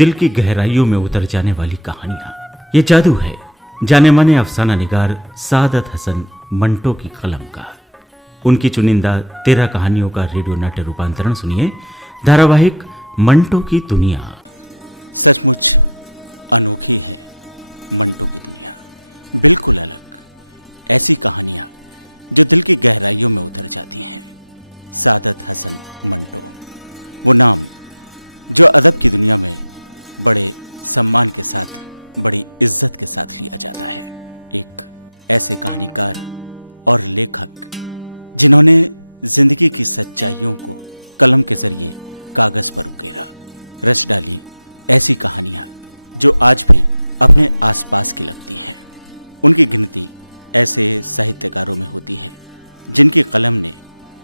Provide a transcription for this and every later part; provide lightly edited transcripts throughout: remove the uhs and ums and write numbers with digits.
दिल की गहराइयों में उतर जाने वाली कहानियां। ये जादू है जाने माने अफसाना निगार सादत हसन मंटो की कलम का। उनकी चुनिंदा 13 कहानियों का रेडियो नाट्य रूपांतरण सुनिए धारावाहिक मंटो की दुनिया। सचमुच अनोखी है मंटो की दुनिया, बिल्कुल अलग। ऐसी कहानियां जो दिल की गहराइयों में उतर जाती हैं। सादत हसन मंटो, वो नाम जो अदब की दुनिया में बड़े सम्मान के साथ, बड़ी इज्जत के साथ लिया जाता है। एक ऐसे कहानीकार और लेखक जिन्होंने जिंदगी की सच्चाइयों को कलम के जरिए कागज पर उकेरा, रच डाली ऐसी कहानियां जो आज भी अपने आसपास की लगती हैं। उनकी गिनती ऐसे साहित्यकारों में होती है जिनकी कलम ने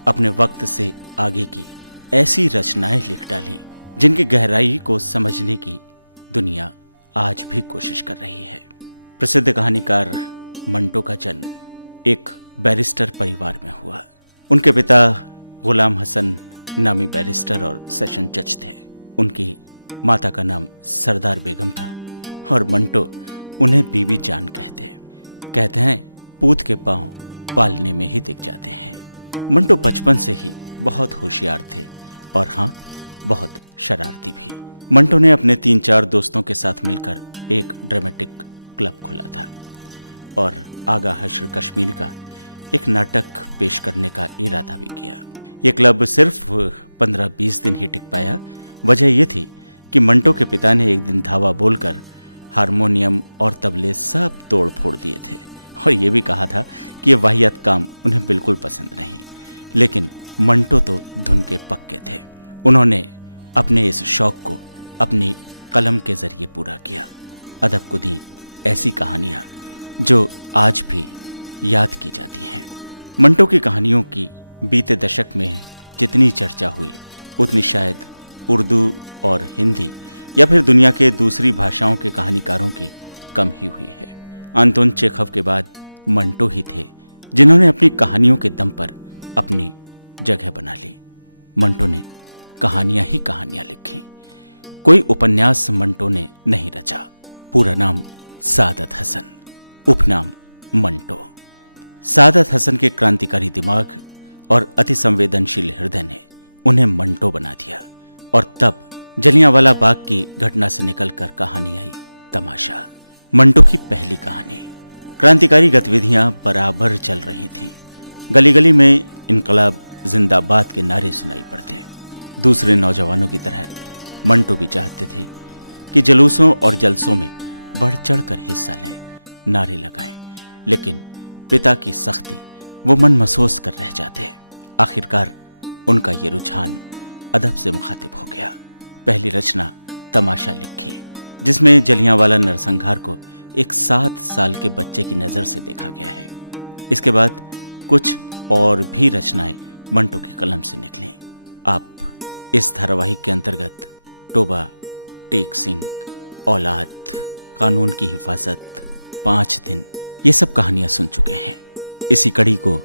अपने वक्त से आगे की ऐसी रचनाएं लिख डाली जिनकी गहराई को समझने की दुनिया आज भी कोशिश कर रही है। प्रसिद्ध कहानीकार मंटो का जन्म एक बैरिस्टर परिवार में हुआ। उनके पिता गुलाम हसन नामी बैरिस्टर और सेशन जज थे। उनकी माता का नाम सरदार बेगम था और मंटो उन्हें बीबी जान कहते हैं पूत के पांव पालने में ही दिख जाते हैं। मंटो बचपन से ही बहुत होशियार थे और हाँ, बहुत शरारती भी। मंटो ने अपने 3-4 दोस्तों के साथ मिलकर एक ड्रामेटिक क्लब खोला था और आगा हश्र कश्मीर का एक नाटक पेश करने का इरादा भी किया। यह क्लब सिर्फ 15-20 दिन ही टिक पाया। वजह यह थी कि मंटो के पिता ने एक दिन धावा बोलकर हारमोनियम और तबले सब तोड़ फोड़ दिए थे और ये भी कहा था कि यह वाहियात काम उन्हें बिल्कुल पसंद नहीं। लेकिन मंटो तो धुन के पक्के थे। उन्होंने अपने इस शौक को अपनी कलम के जरिए पूरा किया। अदब को दी ऐसी कहानियां जो आज भी याद की जाती हैं। मंटो की कहानियों की बीते दशक में जितनी चर्चा हुई उतनी शायद उर्दू और हिंदी या फिर दुनिया के दूसरी भाषाओं के कहानीकारों की कम ही हुई है। आंतोन चेखव के बाद मंटो ही थे जिन्होंने अपनी कहानियों के दम पर अपनी जगह बना ली। मंटो ने कहानियां ही कहानियां लिखी। कोई उपन्यास मंटो ने नहीं रचा। पूरा नाम सादत हसन, उपनाम मंटो। सादत हसन के क्रांतिकारी दिमाग और अति संवेदनशील हृदय ने उन्हें मंटो बना दिया और तब जलियांवाला बाग की घटना से निकलकर कहानी आई तमाशा। मंटो की पहली कहानी। क्रांतिकारी गतिविधियां बराबर चल रही थीं। गली गली में इनकलाब जिंदाबाद के नारे सुनाई पड़ते। दूसरे नौजवानों की तरह मंटो भी चाहते थे कि जुलूसों और जलसों में बढ़ चढ़ कर हिस्सा लें, नारे लगाएं, लेकिन पिता की सख्ती वो मन महसूस कर रह जाते। आखिरकार उनका ये रुझान अदब से मुखातिब हो गया। पहली रचना तमाशा लिखी जिसमें जलियांवाला नरसंहार को एक 7 साल के बच्चे की नज़र से देखा गया है। इसके बाद कुछ और भी रचनाएं मंटो की कलम से निकली। आप इस धारावाहिक के अंतर्गत टोबा, टेक सिंह, औलाद, कानून की हिफाजत, 5 दिन, ये सब कहानियां सुन चुके हैं। इसी कड़ी को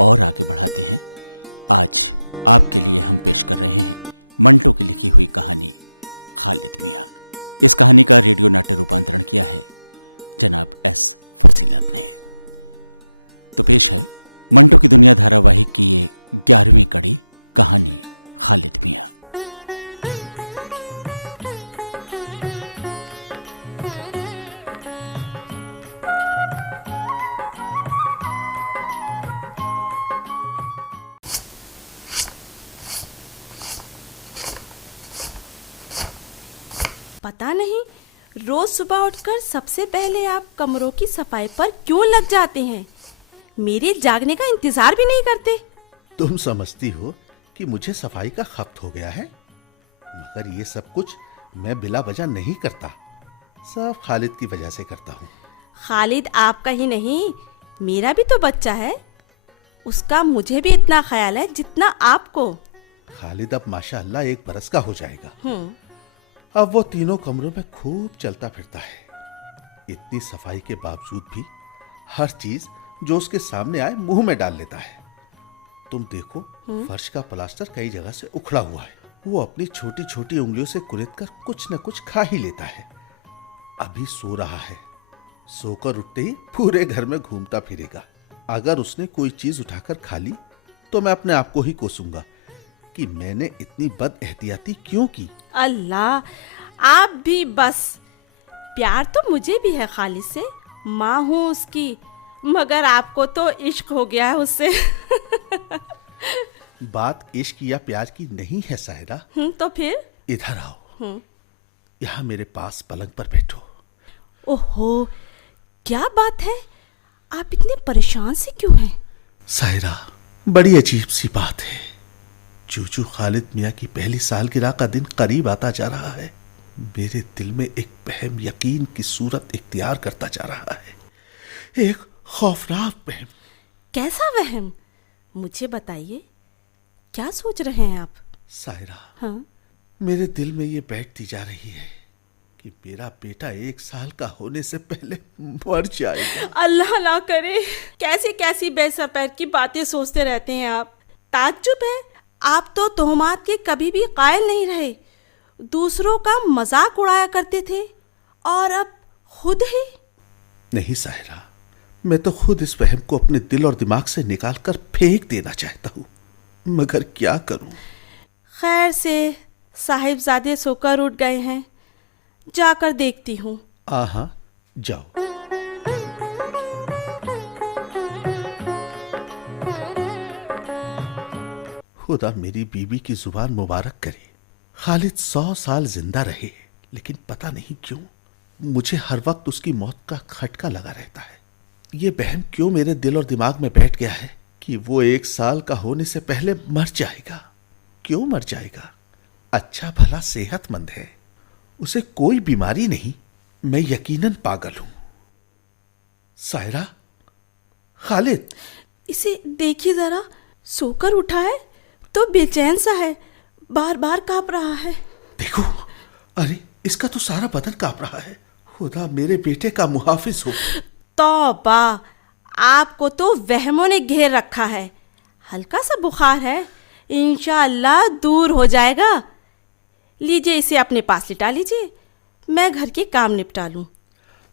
और आगे बढ़ाते हैं। आज आपके लिए हम पेश कर रहे हैं मंटो की लिखी हुई कहानी खालिद मियां। इस कहानी का रेडियो नाट्य रूपांतरण किया है जनाब एस फसीलत ने। तो पेश है मंटो की दुनिया धारावाहिक की ये 11वीं कड़ी, कहानी खालिद मियां। पता नहीं रोज सुबह उठकर सबसे पहले आप कमरों की सफाई पर क्यों लग जाते हैं? मेरे जागने का इंतजार भी नहीं करते। तुम समझती हो कि मुझे सफाई का खप्त हो गया है, मगर ये सब कुछ मैं बिला वजह नहीं करता। सब खालिद की वजह से करता हूँ। खालिद आपका ही नहीं, मेरा भी तो बच्चा है। उसका मुझे भी इतना ख्याल है जितना आपको। खालिद अब माशाअल्लाह 1 बरस का हो जाएगा। अब वो तीनों कमरों में खूब चलता फिरता है। इतनी सफाई के बावजूद भी हर चीज जो उसके सामने आए मुंह में डाल लेता है। तुम देखो, फर्श का प्लास्टर कई जगह से उखड़ा हुआ है वो अपनी छोटी छोटी उंगलियों से कुरेद कर कुछ न कुछ खा ही लेता है। अभी सो रहा है, सोकर उठते ही पूरे घर में घूमता फिरेगा। अगर उसने कोई चीज उठाकर खा ली तो मैं अपने आप को ही कोसूंगा कि मैंने इतनी बदएहतियाती क्यों की। अल्लाह, आप भी बस। प्यार तो मुझे भी है खालिद से, माँ हूँ उसकी, मगर आपको तो इश्क हो गया है उससे। बात इश्क या प्यार की नहीं है साहिरा। तो फिर? इधर आओ, यहाँ मेरे पास पलंग पर बैठो। ओहो, क्या बात है, आप इतने परेशान से क्यों हैं? साहिरा, बड़ी अजीब सी बात है। चूचू खालिद मियाँ की पहली सालगिरह का दिन करीब आता जा रहा है। मेरे दिल में एक वहम यकीन की सूरत इख्तियार करता जा रहा है, एक खौफनाक वहम। कैसा वहम? मुझे बताइए, क्या सोच रहे हैं आप? साहिरा, हाँ? मेरे दिल में ये बैठती जा रही है कि मेरा बेटा 1 साल का होने से पहले मर जाएगा। अल्लाह ना करे, कैसी कैसी बेसर की बातें सोचते रहते हैं आप। ताज्जुब है, आप तो तोहमात के कभी भी कायल नहीं रहे, दूसरों का मजाक उड़ाया करते थे, और अब खुद ही। नहीं साहिरा, मैं तो खुद इस वहम को अपने दिल और दिमाग से निकाल कर फेंक देना चाहता हूँ, मगर क्या करूं? खैर से साहिबजादे सोकर उठ गए हैं, जाकर देखती हूँ। हाँ, जाओ। खुदा मेरी बीबी की जुबान मुबारक करे। खालिद 100 साल जिंदा रहे, लेकिन पता नहीं क्यों मुझे हर वक्त उसकी मौत का खटका लगा रहता है। ये वहम क्यों मेरे दिल और दिमाग में बैठ गया है कि वो 1 साल का होने से पहले मर जाएगा। क्यों मर जाएगा? अच्छा भला सेहतमंद है, उसे कोई बीमारी नहीं। मैं यकीनन पागल हूं। सायरा, खालिद, इसे देखिए जरा, सोकर उठा है तो बेचैन सा है, बार बार कांप रहा है। देखो, अरे इसका तो सारा बदन कांप रहा है। खुदा मेरे बेटे का मुहाफिज हो। तौबा, आपको तो वहमों ने घेर रखा है। हल्का सा बुखार है, इंशाअल्लाह दूर हो जाएगा। लीजिए, इसे अपने पास लिटा लीजिए, मैं घर के काम निपटा लूं।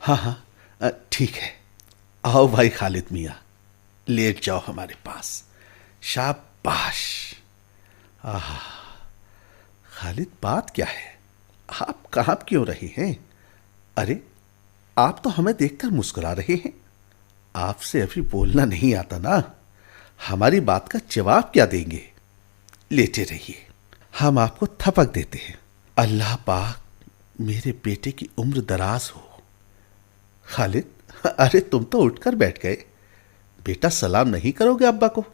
हाँ, ठीक है। आओ भाई खालिद मियाँ, लेट जाओ हमारे पास। शाबाश। आहा, खालिद, बात क्या है? आप कांप क्यों रहे हैं? अरे, आप तो हमें देखकर मुस्कुरा रहे हैं। आपसे अभी बोलना नहीं आता ना? हमारी बात का जवाब क्या देंगे? लेटे रहिए, हम आपको थपक देते हैं। अल्लाह पाक मेरे बेटे की उम्र दराज हो। खालिद, अरे तुम तो उठकर बैठ गए। बेटा, सलाम नहीं करोगे अब्बा को?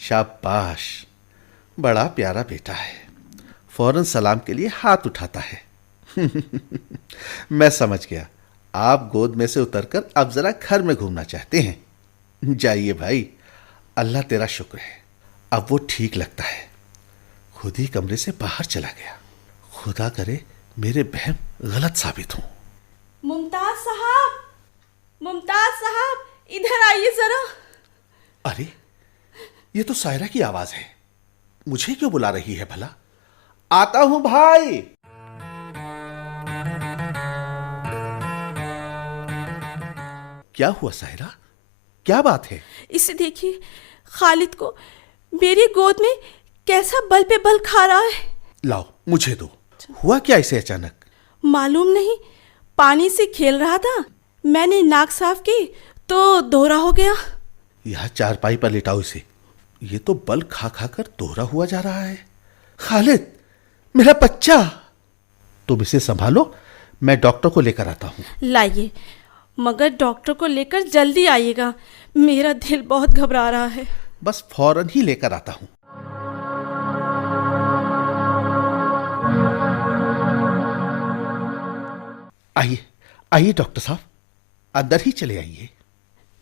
शाबाश, बड़ा प्यारा बेटा है, फौरन सलाम के लिए हाथ उठाता है। मैं समझ गया, आप गोद में से उतरकर अब जरा घर में घूमना चाहते हैं। जाइए भाई, अल्लाह तेरा शुक्र है, अब वो ठीक लगता है। खुद ही कमरे से बाहर चला गया। खुदा करे मेरे बहम गलत साबित हो। मुमताज साहब, मुमताज साहब, इधर आइए जरा। अरे, ये तो सायरा की आवाज है। मुझे क्यों बुला रही है भला? आता हूं भाई। क्या हुआ सायरा? क्या बात है? इसे देखिए, खालिद को मेरी गोद में कैसा बल पे बल खा रहा है। लाओ, मुझे दो। हुआ क्या इसे अचानक? मालूम नहीं, पानी से खेल रहा था, मैंने नाक साफ की तो दोहरा हो गया। यह चारपाई पर लिटाओ इसे। ये तो बल खा खा कर दोहरा हुआ जा रहा है। खालिद, मेरा बच्चा, तुम इसे संभालो, मैं डॉक्टर को लेकर आता हूँ। लाइए, मगर डॉक्टर को लेकर जल्दी आइएगा, मेरा दिल बहुत घबरा रहा है। बस फौरन ही लेकर आता हूँ। आइए आइए डॉक्टर साहब, अंदर ही चले आइए।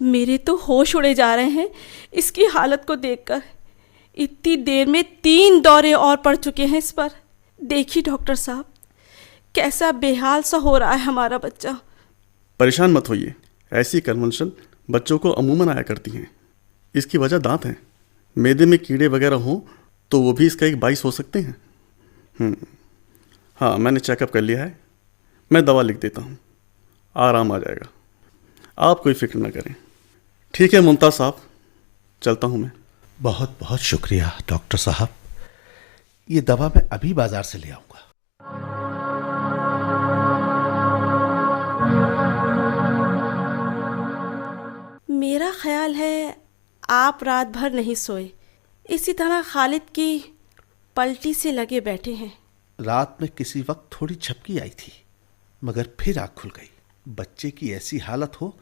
मेरे तो होश उड़े जा रहे हैं इसकी हालत को देखकर। इतनी देर में 3 दौरे और पड़ चुके हैं इस पर। देखिए डॉक्टर साहब, कैसा बेहाल सा हो रहा है हमारा बच्चा। परेशान मत होइए, ऐसी कन्वल्शन बच्चों को अमूमन आया करती हैं। इसकी वजह दांत हैं। मैदे में कीड़े वगैरह हों तो वो भी इसका एक बाइस हो सकते हैं। हाँ, मैंने चेकअप कर लिया है। मैं दवा लिख देता हूँ, आराम आ जाएगा। आप कोई फिक्र ना करें। ठीक है मुमताज़ साहब, चलता हूँ मैं। बहुत बहुत शुक्रिया डॉक्टर साहब। ये दवा मैं अभी बाजार से ले आऊंगा। मेरा ख्याल है आप रात भर नहीं सोए, इसी तरह खालिद की पलटी से लगे बैठे हैं। रात में किसी वक्त थोड़ी झपकी आई थी, मगर फिर आँख खुल गई। बच्चे की ऐसी हालत हो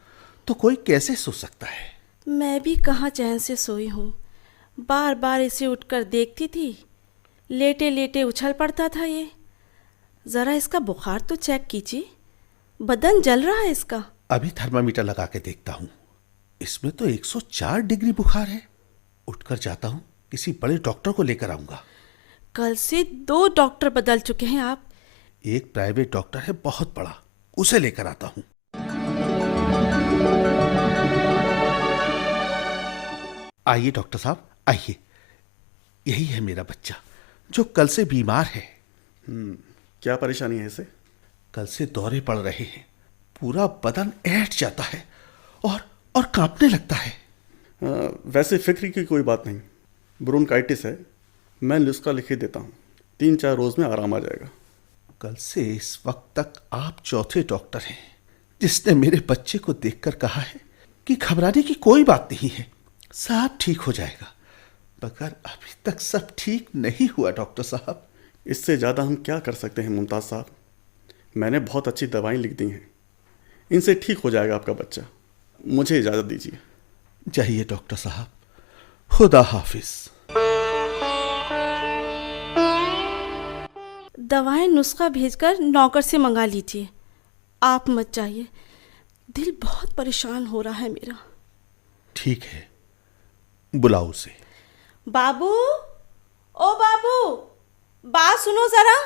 तो कोई कैसे सो सकता है। मैं भी कहाँ चैन से सोई हूँ। बार बार इसे उठकर देखती थी, लेटे लेटे उछल पड़ता था ये। ज़रा इसका बुखार तो चेक कीजिए, बदन जल रहा है इसका। अभी थर्मामीटर लगा के देखता हूँ। इसमें तो 104 डिग्री बुखार है। उठकर जाता हूँ, किसी बड़े डॉक्टर को लेकर आऊंगा। कल से 2 डॉक्टर बदल चुके हैं आप। एक प्राइवेट डॉक्टर है बहुत बड़ा, उसे लेकर आता हूँ। आइए डॉक्टर साहब, आइए। यही है मेरा बच्चा जो कल से बीमार है। क्या परेशानी है इसे? कल से दौरे पड़ रहे हैं, पूरा बदन ऐंठ जाता है और कांपने लगता है। वैसे फिक्र की कोई बात नहीं, ब्रोंकाइटिस है। मैं नुस्खा लिखे देता हूँ, 3-4 रोज में आराम आ जाएगा। कल से इस वक्त तक आप चौथे डॉक्टर हैं जिसने मेरे बच्चे को देखकर कहा है कि घबराने की कोई बात नहीं है, सब ठीक हो जाएगा। मगर अभी तक सब ठीक नहीं हुआ डॉक्टर साहब। इससे ज़्यादा हम क्या कर सकते हैं मुमताज़ साहब? मैंने बहुत अच्छी दवाएं लिख दी हैं, इनसे ठीक हो जाएगा आपका बच्चा। मुझे इजाज़त दीजिए। जाइए डॉक्टर साहब, खुदा हाफिज। दवाएं नुस्खा भेजकर नौकर से मंगा लीजिए। आप मत जाइए, दिल बहुत परेशान हो रहा है मेरा। ठीक है, बुलाओ उसे। बाबू, ओ बाबू, बात सुनो जरा।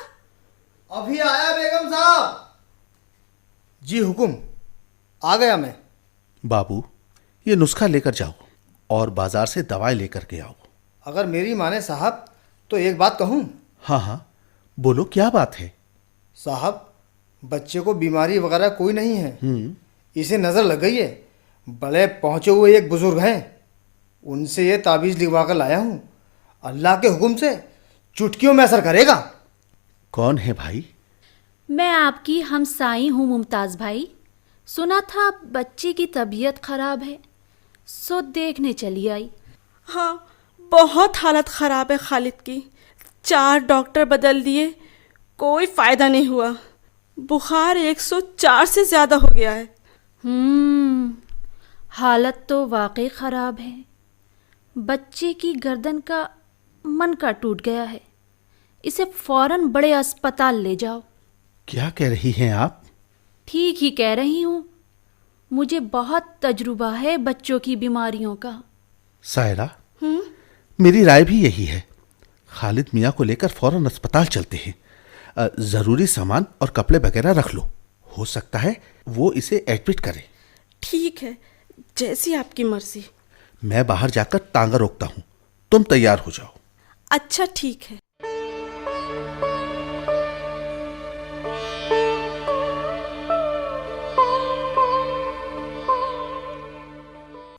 अभी आया बेगम साहब। जी हुकुम, आ गया मैं। बाबू, ये नुस्खा लेकर जाओ और बाजार से दवाई लेकर के आओ। अगर मेरी माने साहब तो एक बात कहूँ। हाँ हाँ, बोलो क्या बात है। साहब, बच्चे को बीमारी वगैरह कोई नहीं है। इसे नज़र लग गई है। बड़े पहुँचे हुए एक बुजुर्ग हैं, उनसे ये ताबीज़ लिखवा कर लाया हूँ। अल्लाह के हुक्म से चुटकियों में असर करेगा। कौन है भाई? मैं आपकी हमसाई हूँ मुमताज़ भाई। सुना था बच्चे की तबीयत खराब है, सो देखने चली आई। हाँ, बहुत हालत ख़राब है खालिद की। 4 डॉक्टर बदल दिए, कोई फ़ायदा नहीं हुआ। बुखार 104 से ज़्यादा हो गया है। हालत तो वाकई ख़राब है। बच्चे की गर्दन का मनका टूट गया है। इसे फौरन बड़े अस्पताल ले जाओ। क्या कह रही हैं आप? ठीक ही कह रही हूँ, मुझे बहुत तजुर्बा है बच्चों की बीमारियों का। सायरा, मेरी राय भी यही है। खालिद मियाँ को लेकर फौरन अस्पताल चलते हैं। ज़रूरी सामान और कपड़े वगैरह रख लो, हो सकता है वो इसे एडमिट करें। ठीक है, जैसी आपकी मर्जी। मैं बाहर जाकर तांगा रोकता हूँ, तुम तैयार हो जाओ। अच्छा ठीक है।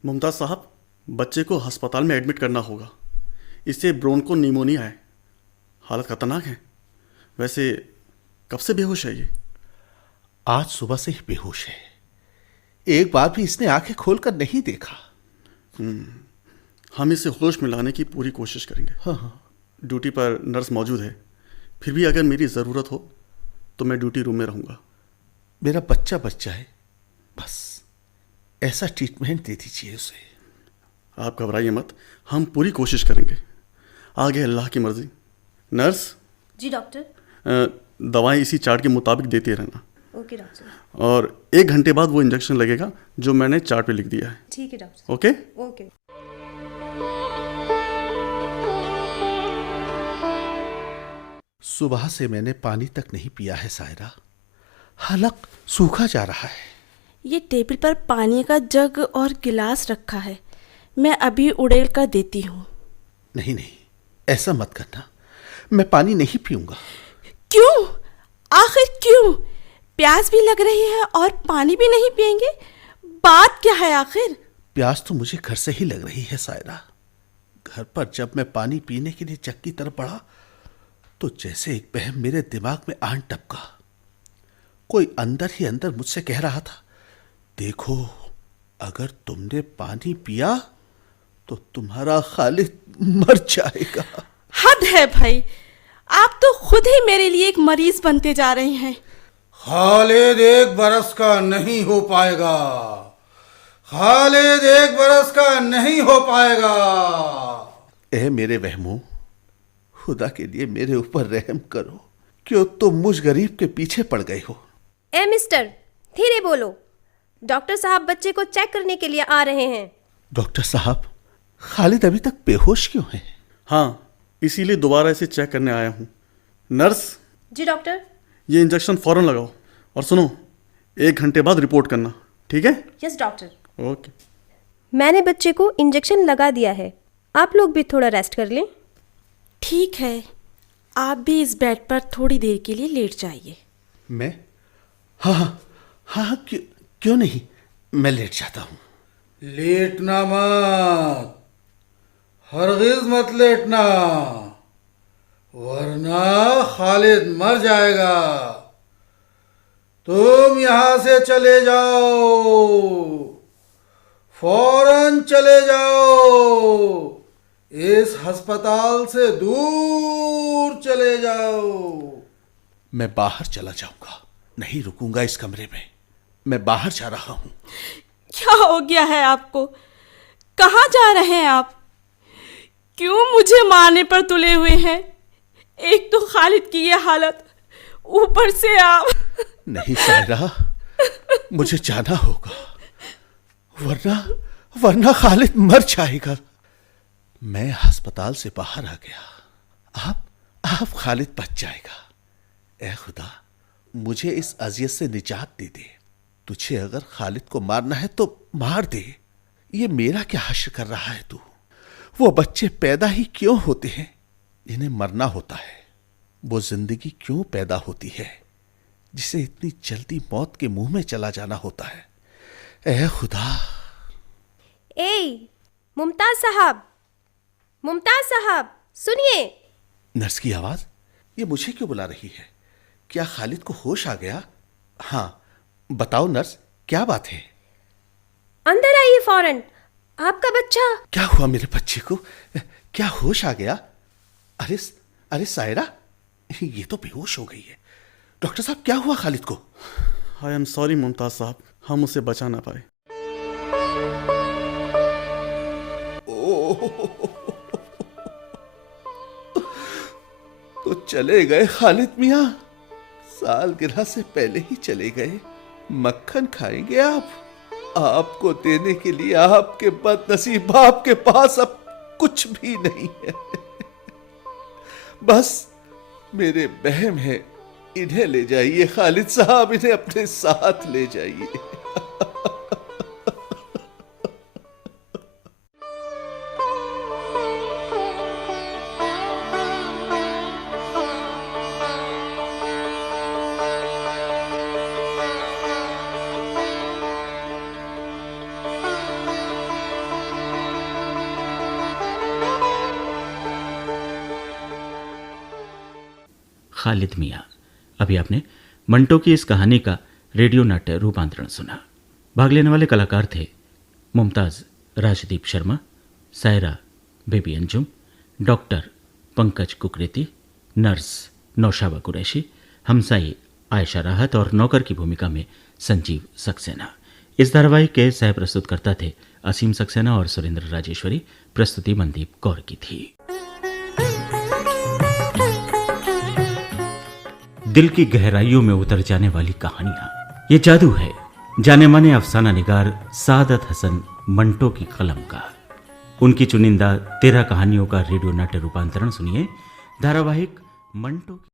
मुमताज़ साहब, बच्चे को अस्पताल में एडमिट करना होगा। इसे ब्रोंको निमोनिया है, हालत खतरनाक है। वैसे कब से बेहोश है ये? आज सुबह से ही बेहोश है। एक बार भी इसने आंखें खोलकर नहीं देखा। हम इसे होश में लाने की पूरी कोशिश करेंगे। हाँ। ड्यूटी पर नर्स मौजूद है, फिर भी अगर मेरी ज़रूरत हो तो मैं ड्यूटी रूम में रहूँगा। मेरा बच्चा बच जाए, बस ऐसा ट्रीटमेंट दे दीजिए उसे। आप घबराइए मत, हम पूरी कोशिश करेंगे। आगे अल्लाह की मर्जी। नर्स। जी डॉक्टर। दवाएं इसी चार्ट के मुताबिक देते रहना। Okay doctor. और 1 घंटे बाद वो इंजेक्शन लगेगा जो मैंने चार्ट पे लिख दिया है। ठीक है डॉक्टर। Okay okay. सुबह से मैंने पानी तक नहीं पिया है सायरा, हलक सूखा जा रहा है। ये टेबल पर पानी का जग और गिलास रखा है, मैं अभी उड़ेल कर देती हूँ। नहीं नहीं, ऐसा मत करना। मैं पानी नहीं पीऊंगा। क्यों? आखिर क्यों? प्यास भी लग रही है और पानी भी नहीं पिएंगे? बात क्या है आखिर? प्यास तो मुझे घर से ही लग रही है सायरा। घर पर जब मैं पानी पीने के लिए जग की तरफ बढ़ा तो जैसे एक बहम मेरे दिमाग में आन टपका। कोई अंदर ही अंदर मुझसे कह रहा था, देखो अगर तुमने पानी पिया तो तुम्हारा खालिद मर जाएगा। हद है भाई, आप तो खुद ही मेरे लिए एक मरीज बनते जा रहे हैं। खालिद 1 बरस का नहीं हो पाएगा। खालिद 1 बरस का नहीं हो पाएगा। ए मेरे वहमों, खुदा के लिए मेरे ऊपर रहम करो। क्यों तुम मुझ गरीब के पीछे पड़ गए हो? ए मिस्टर, धीरे बोलो। डॉक्टर साहब बच्चे को चेक करने के लिए आ रहे हैं। डॉक्टर साहब, खालिद अभी तक बेहोश क्यों है? हाँ, इसीलिए दोबारा इसे चेक करने आया हूँ। नर्स, जी डॉक्टर। ये इंजेक्शन फौरन लगाओ और सुनो, 1 घंटे बाद रिपोर्ट करना, ठीक है? Yes doctor. ओके। मैंने बच्चे को इंजेक्शन लगा दिया है, आप लोग भी थोड़ा रेस्ट कर लें। ठीक है, आप भी इस बेड पर थोड़ी देर के लिए लेट जाइए। मैं? हाँ हाँ हाँ, क्यों नहीं, मैं लेट जाता हूँ। लेटना मत, हरगिज मत लेटना, वरना खालिद मर जाएगा। तुम यहां से चले जाओ, फौरन चले जाओ, इस अस्पताल से दूर चले जाओ। मैं बाहर चला जाऊंगा, नहीं रुकूंगा इस कमरे में। मैं बाहर जा रहा हूं। क्या हो गया है आपको? कहाँ जा रहे हैं आप? क्यों मुझे मारने पर तुले हुए हैं? एक तो खालिद की ये हालत, ऊपर से आप। नहीं सायरा, मुझे जाना होगा, वरना खालिद मर जाएगा। मैं अस्पताल से बाहर आ गया, आप खालिद बच जाएगा। ए खुदा, मुझे इस अजियत से निजात दे दे। तुझे अगर खालिद को मारना है तो मार दे। ये मेरा क्या हश्र कर रहा है तू? वो बच्चे पैदा ही क्यों होते हैं जिन्हें मरना होता है? वो जिंदगी क्यों पैदा होती है जिसे इतनी जल्दी मौत के मुंह में चला जाना होता है? ए खुदा। ए मुमताज साहब, मुमताज साहब सुनिए। नर्स की आवाज, ये मुझे क्यों बुला रही है? क्या खालिद को होश आ गया? हाँ बताओ नर्स, क्या बात है? अंदर आइए फौरन, आपका बच्चा। क्या हुआ मेरे बच्चे को? क्या होश आ गया? अरे सायरा, ये तो बेहोश हो गई है। डॉक्टर साहब, क्या हुआ खालिद को? आई एम सॉरी मुमताज साहब, हम उसे बचा ना पाए। तो चले गए खालिद मियां, सालगिरह से पहले ही चले गए। मक्खन खाएंगे आप? आपको देने के लिए आपके बदनसीब बाप के पास अब कुछ भी नहीं है। बस मेरे बहम है, इन्हें ले जाइए खालिद साहब, इन्हें अपने साथ ले जाइए। खालिद मियां। अभी आपने मंटो की इस कहानी का रेडियो नाट्य रूपांतरण सुना। भाग लेने वाले कलाकार थे Mumtaz Rajdeep Sharma, Saira Baby Anjum, doctor Pankaj Kukreti, nurse Naushaba Qureshi, हमसाई आयशा राहत और नौकर की भूमिका में संजीव सक्सेना। इस धारावाहिक के सह प्रस्तुतकर्ता थे असीम सक्सेना और सुरेंद्र राजेश्वरी। प्रस्तुति मनदीप कौर की थी। दिल की गहराइयों में उतर जाने वाली कहानियां, ये जादू है जाने माने अफसाना निगार सादत हसन मंटो की कलम का। उनकी चुनिंदा 13 कहानियों का रेडियो नाट्य रूपांतरण सुनिए। धारावाहिक मंटो की